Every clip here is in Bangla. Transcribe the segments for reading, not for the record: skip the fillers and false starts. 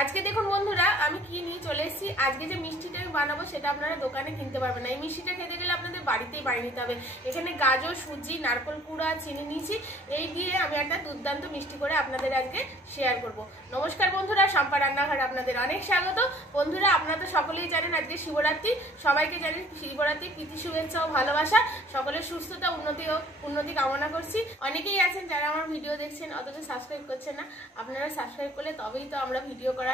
আজকে দেখুন বন্ধুরা আমি কি নিয়ে চলে এসেছি। আজকে যে মিষ্টিটা বানাবো সেটা আপনারা দোকানে কিনতে পারবেন না। এই মিষ্টিটা খেতে গেলে আপনাদের বাড়িতেই বানিয়ে নিতে হবে। এখানে গাজর, সুজি, নারকেল কুড়া, চিনি নিয়েছি। এই দিয়ে আমি একটা দুর্দান্ত মিষ্টি করে আপনাদের আজকে শেয়ার করব। নমস্কার বন্ধুরা, শম্পা রান্নাঘর আপনাদের অনেক স্বাগত। বন্ধুরা আপনারা তো সকলেই জানেন আজকে শিবরাত্রি। সবাইকে জানেন শিবরাত্রি প্রীতি শুভেচ্ছা ও ভালোবাসা। সকলের সুস্থতা উন্নতি কামনা করছি। অনেকেই আছেন যারা আমার ভিডিও দেখছেন অথচ সাবস্ক্রাইব করছেন না। আপনারা সাবস্ক্রাইব করলে তবেই তো আমরা ভিডিও করার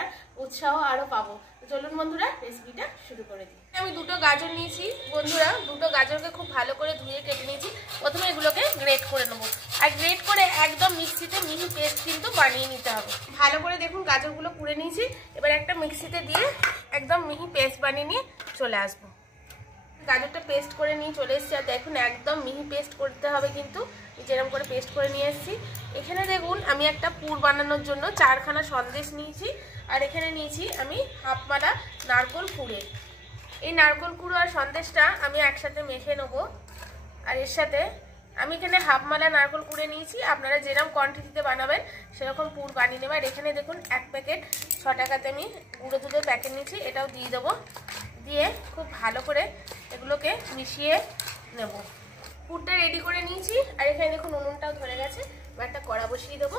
উৎসাহ আরো পাবো। চলুন বন্ধুরা রেসিপিটা শুরু করে দিই। আমি দুটো গাজর নিয়েছি বন্ধুরা, দুটো গাজরকে খুব ভালো করে ধুয়ে কেটে নিয়েছি। প্রথমে এগুলোকে গ্রেট করে নেবো, আর গ্রেট করে একদম মিক্সিতে মিহি পেস্ট কিন্তু বানিয়ে নিতে হবে। ভালো করে দেখুন গাজরগুলো কুড়ে নিয়েছি। এবার একটা মিক্সিতে দিয়ে একদম মিহি পেস্ট বানিয়ে নিয়ে চলে আসবো। গাজরটা পেস্ট করে নিয়ে চলে এসেছি। আর দেখুন একদম মিহি পেস্ট করতে হবে, কিন্তু যেরকম করে পেস্ট করে নিয়ে এসেছি। এখানে দেখুন আমি একটা পুর বানানোর জন্য 4খানা সন্দেশ নিয়েছি। আর এখানে নিয়েছি আমি হাফ মালা নারকোল কুড়ে। এই নারকোল কুড়ো আর সন্দেশটা আমি একসাথে মেখে নেবো। আর এর সাথে আমি এখানে হাফ মালা নারকোল কুড়ে নিয়েছি। আপনারা যেরকম কোয়ান্টিটিতে বানাবেন সেরকম পুর বানিয়ে নেবেন। আর এখানে দেখুন 1 প্যাকেট 6 টাকাতে আমি গুঁড়ো দুধের প্যাকেট নিয়েছি, এটাও দিয়ে দেবো। দিয়ে খুব ভালো করে এগুলোকে মিশিয়ে নেব। পুরটা রেডি করে নিয়েছি। আর এখানে দেখুন উনুনটাও ধরে গেছে। এবার একটা কড়া বসিয়ে দেবো।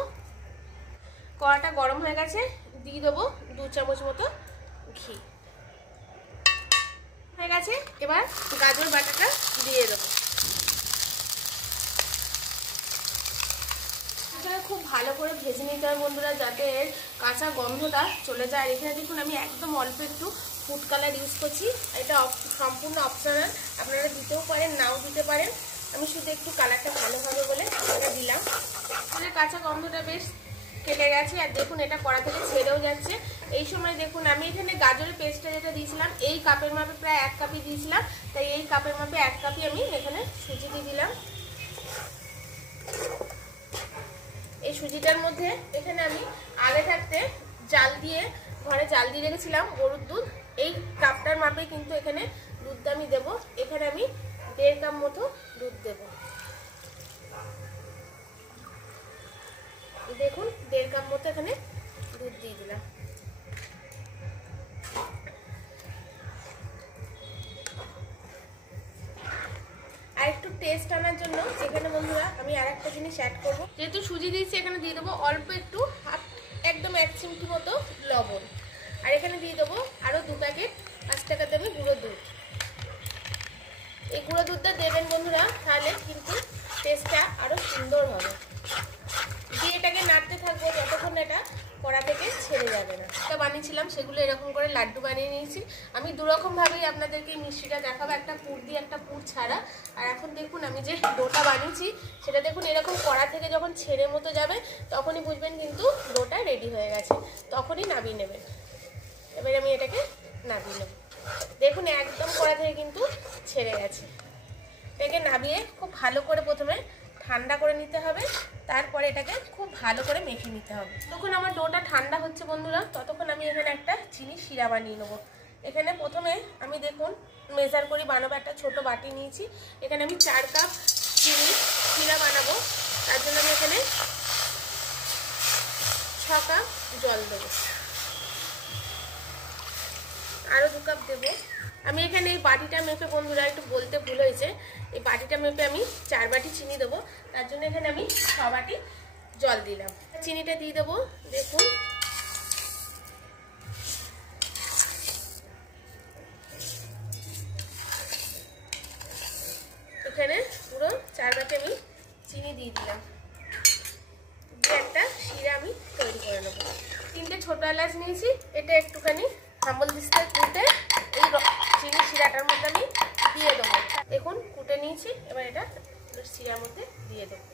কড়াটা গরম হয়ে গেছে, দিয়ে দেবো 2 চামচ মতো ঘি হয়ে গেছে। এবার গাজর বাটাটা দিয়ে দেবো। খুব ভালো করে ভেজে নিতে হবে বন্ধুরা, যাতে কাঁচা গন্ধটা চলে যায়। আর এখানে দেখুন আমি একদম অল্প একটু ফুড কালার ইউজ করছি। এটা সম্পূর্ণ অপশনাল, আপনারা দিতেও পারেন নাও দিতে পারেন। আমি শুধু একটু কালারটা ভালো হবে বলে এটা দিলাম। তাহলে কাঁচা গন্ধটা বেশ কেটে গেছে। আর দেখুন এটা কড়া থেকে ছেড়েও যাচ্ছে। এই সময় দেখুন আমি এখানে গাজরের পেস্টটা যেটা দিয়েছিলাম এই কাপের মাপে প্রায় 1 কাপই দিয়েছিলাম, তাই এই কাপের মাপে 1 কাপই আমি এখানে সুজি দিয়ে দিলাম। এই সুজিটার মধ্যে এখানে আমি আগে থাকতে ঘরে জাল দিয়ে রেখেছিলাম গরুর দুধ। এই কাপটার মাপে কিন্তু এখানে দুধটা আমি দেবো। এখানে আমি 1.5 কাপ মতো দুধ দেব। দেখুন 1.5 কাপ মতো এখানে দুধ দিয়ে দিলাম। আর একটু টেস্ট আনার জন্য এখানে বন্ধুরা আমি আর একটা জিনিস অ্যাড করবো। যেহেতু সুজি দিয়েছি এখানে দিয়ে দেবো অল্প একটু একদম 1 চিমটি মতো লবণ। আর এখানে দিয়ে দেবো আরও 2 প্যাকেট 5 টাকা দামে গুঁড়ো দুধ। এই গুঁড়ো দুধটা দেবেন বন্ধুরা, তাহলে কিন্তু টেস্টটা আরও সুন্দর হবে। দিয়ে এটাকে নাড়তে থাকবো যতক্ষণ এটা কড়া থেকে ছেড়ে যাবে না। এটা বানিয়েছিলাম সেগুলো এরকম করে লাড্ডু বানিয়ে নিয়েছি। আমি দুরকমভাবেই আপনাদেরকে মিষ্টিটা দেখাবো, একটা পুর দিয়ে একটা পুর ছাড়া। আর এখন দেখুন আমি যে ডোটা বানিয়েছি সেটা দেখুন এরকম কড়া থেকে যখন ছেড়ে মতো যাবে তখনই বুঝবেন কিন্তু ডোটা রেডি হয়ে গেছে, তখনই নামিয়ে নেবেন। এবারে আমি এটাকে নামিয়ে নেব। দেখুন একদম কড়া থেকে কিন্তু ছেড়ে গেছে। এটাকে নামিয়ে খুব ভালো করে প্রথমে ঠান্ডা করে নিতে হবে, তারপরে এটাকে খুব ভালো করে মেখে নিতে হবে। তখন আমার ডোটা ঠান্ডা হচ্ছে বন্ধুরা, ততক্ষণ আমি এখানে একটা চিনি শিরা বানিয়ে নেবো। এখানে প্রথমে আমি দেখুন মেজার করে বানাবো, একটা ছোট বাটি নিয়েছি। এখানে আমি 4 কাপ চিনি শিরা বানাবো। তার জন্য আমি এখানে 6 কাপ জল দেবো, আরও 2 কাপ দেবো। আমি এখানে এই বাটিটা মেপে বন্ধুরা একটু বলতে ভুল হয়েছে, এই বাটিটা মেপে আমি 4 বাটি চিনি দেবো। তার জন্য এখানে আমি 6 বাটি জল দিলাম। চিনিটা দিয়ে দেবো। দেখুন এখানে পুরো 4 বাটি আমি চিনি দিয়ে দিলাম। দিয়ে একটা শিরা আমি তৈরি করে নেবো। 3টে ছোট এলাচ নিয়েছি, এটা একটুখানি হাম্বল দিস্তে কুটে এই চিনি শিরাটার মধ্যে আমি দিয়ে দেবো। দেখুন কুটে নিয়েছি, এবার এটা শিরার মধ্যে দিয়ে দেবো।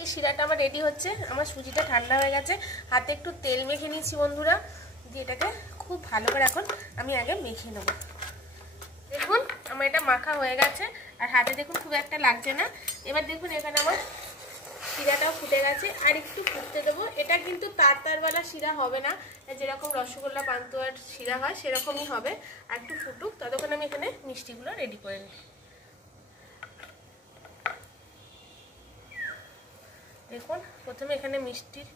এই শিরাটা আমার রেডি হচ্ছে। আমার সুজিটা ঠান্ডা হয়ে গেছে, হাতে একটু তেল মেখে নিয়েছি বন্ধুরা। দিয়ে এটাকে খুব ভালো করে এখন আমি আগে মেখে নেব। দেখুন আমার এটা মাখা হয়ে গেছে, আর হাতে দেখুন খুব একটা লাগছে না। এবার দেখুন এখানে আমার শিরাটাও ফুটে গেছে, আর একটু ফুটতে দেবো। এটা কিন্তু তারওয়ালা শিরা হবে না, যেরকম রসগোল্লা পান্তুয়ার শিরা হয় সেরকমই হবে। আর একটু ফুটুক, ততক্ষণ আমি এখানে মিষ্টিগুলো রেডি করে নিই। দেখুন প্রথমে এখানে মিষ্টির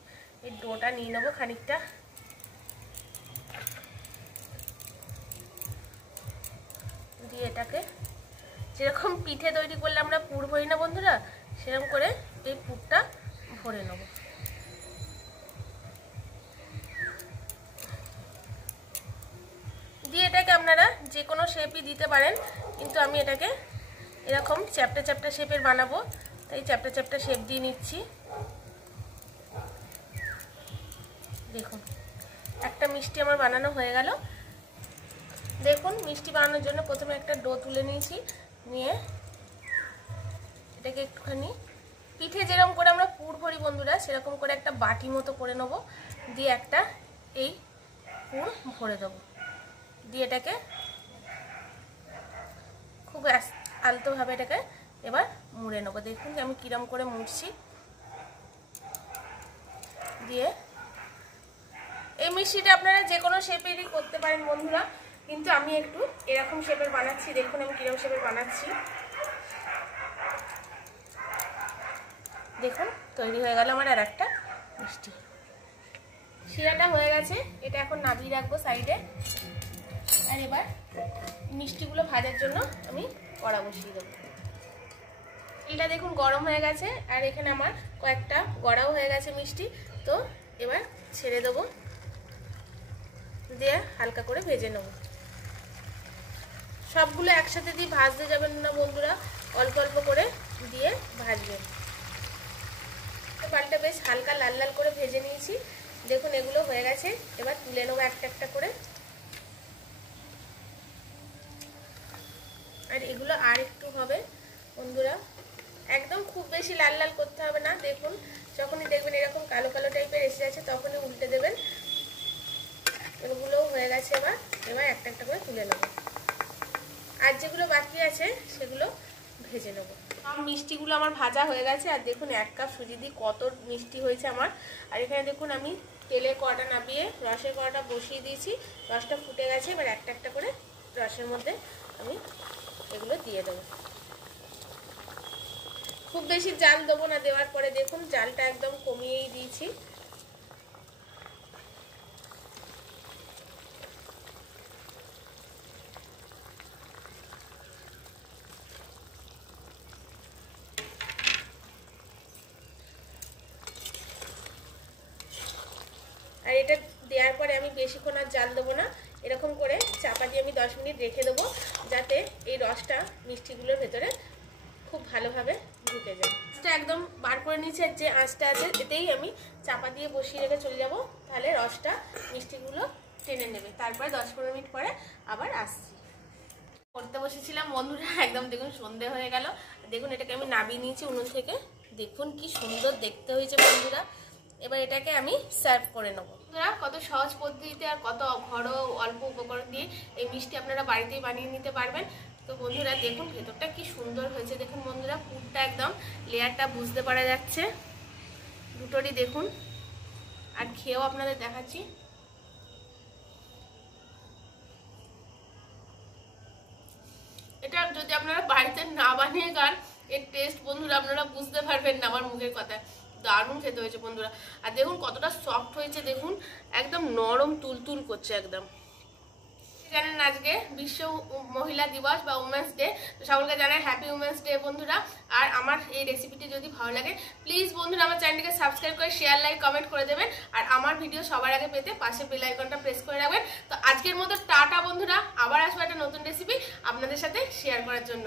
এই ডোটা নিয়ে নেবো খানিকটা। যেরকম পিঠে তৈরি করলে আমরা পুর ভরি না বন্ধুরা, সেরকম করে এই পুরটা ভরে নেব। দিয়ে এটাকে আপনারা যে কোনো শেপই দিতে পারেন, কিন্তু আমি এটাকে এরকম চ্যাপ্টা চ্যাপ্টা শেপের বানাবো, তাই চ্যাপ্টা চ্যাপ্টা শেপ দিয়ে নিচ্ছি। দেখুন একটা মিষ্টি আমার বানানো হয়ে গেল। দেখুন মিষ্টি বানানোর জন্য প্রথমে একটা ডো তুলে নিয়েছি, নিয়ে এটাকে একটুখানি পিঠে যেরকম করে আমরা পুর ভরি বন্ধুরা, সেরকম করে একটা বাটি মতো করে নেব। দিয়ে একটা এই পুর ভরে দেবো, দিয়ে এটাকে খুব আলতোভাবে এটাকে এবার মুড়ে নেবো। দেখুন যে আমি কিরম করে মুড়ছি। দিয়ে এই মিষ্টিটা আপনারা যে কোনো শেপেরই করতে পারেন বন্ধুরা, কিন্তু আমি একটু এরকম শেপের বানাচ্ছি। দেখুন আমি কিরম শেপের বানাচ্ছি। দেখুন তৈরি হয়ে গেল আমার আর একটা মিষ্টি। শিরাটা হয়ে গেছে, এটা এখন নামিয়ে রাখবো সাইডে। আর এবার মিষ্টিগুলো ভাজার জন্য আমি কড়া বসিয়ে দেবো। তেলটা দেখুন গরম হয়ে গেছে, আর এখানে আমার কয়েকটা গড়াও হয়ে গেছে মিষ্টি। তো এবার ছেড়ে দেবো, দিয়ে হালকা করে ভেজে নেব। সবগুলো একসাথে দিয়ে ভাজতে যাবেন না বন্ধুরা, অল্প অল্প করে দিয়ে ভাজবেন। পাল্টা বেশ হালকা লাল লাল করে ভেজে নিয়েছি। দেখুন এগুলো হয়ে গেছে, এবার তুলে নেবো একটা একটা করে। আর এগুলো আর একটু হবে বন্ধুরা, একদম খুব বেশি লাল লাল করতে হবে না। দেখুন যখনই দেখবেন এরকম কালো কালো টাইপের এসে যাচ্ছে, তখনই উল্টে দেবেন। এগুলোও হয়ে গেছে, এবার একটা একটা করে তুলে নেব। আর যেগুলো বাকি আছে সেগুলো ভেজে নেব। সব মিষ্টিগুলো আমার ভাজা হয়ে গেছে। আর দেখুন 1 কাপ সুজি দিয়ে কত মিষ্টি হয়েছে আমার। আর এখানে দেখুন আমি তেলের কড়াটা নামিয়ে রসের কড়াটা বসিয়ে দিয়েছি, রসটা ফুটে গেছে। এবার একটা একটা করে রসের মধ্যে আমি এগুলো দিয়ে দেবো। খুব বেশি জাল দেবো না, দেওয়ার পরে দেখুন জালটা একদম কমিয়েই দিয়েছি। আর এটা দেওয়ার পরে আমি বেশিক্ষণ আর জাল দেবো না, এরকম করে চাপা দিয়ে আমি 10 মিনিট রেখে দেবো, যাতে এই রসটা মিষ্টিগুলোর ভেতরে খুব ভালোভাবে ঢুকে যায়। আঁচটা একদম বার করে নিচ্ছে, যে আঁচটা আছে এতেই আমি চাপা দিয়ে বসিয়ে রেখে চলে যাব, তাহলে রসটা মিষ্টিগুলো টেনে নেবে। তারপরে 10-15 মিনিট পরে আবার আসছি। করতে বসেছিলাম বন্ধুরা, একদম দেখুন সন্ধে হয়ে গেল। দেখুন এটাকে আমি নামিয়ে নিয়েছি উনুন থেকে। দেখুন কি সুন্দর দেখতে হয়েছে বন্ধুরা। এবার এটাকে আমি সার্ভ করে নেব। বন্ধুরা কত সহজ পদ্ধতিতে আর কত ঘরোয়া অল্প উপকরণ দিয়ে এই মিষ্টি আপনারা বাড়িতেই বানিয়ে নিতে পারবেন। তো বন্ধুরা দেখুন ভেতরটা কি সুন্দর হয়েছে। দেখুন বন্ধুরা পুরটা একদম লেয়ারটা বুঝতে পারা যাচ্ছে দুটোরই। দেখুন আর খেয়েও আপনাদের দেখাচ্ছি। এটা যদি আপনারা বাড়িতে না বানিয়ে খান, এর টেস্ট বন্ধুরা আপনারা বুঝতে পারবেন না আমার মুখের কথা। দারুণ খেতে হয়েছে বন্ধুরা। আর দেখুন কতটা সফট হয়েছে, দেখুন একদম নরম তুলতুল করছে একদম। জানেন আজকে বিশ্ব মহিলা দিবস বা উমেন্স ডে, তো সকলকে জানাই হ্যাপি উমেন্স ডে বন্ধুরা। আর আমার এই রেসিপিটি যদি ভালো লাগে প্লিজ বন্ধুরা আমার চ্যানেলটিকে সাবস্ক্রাইব করে শেয়ার লাইক কমেন্ট করে দেবেন। আর আমার ভিডিও সবার আগে পেতে পাশে বেল আইকনটা প্রেস করে রাখবেন। তো আজকের মতো টাটা বন্ধুরা, আবার আসবো একটা নতুন রেসিপি আপনাদের সাথে শেয়ার করার জন্য।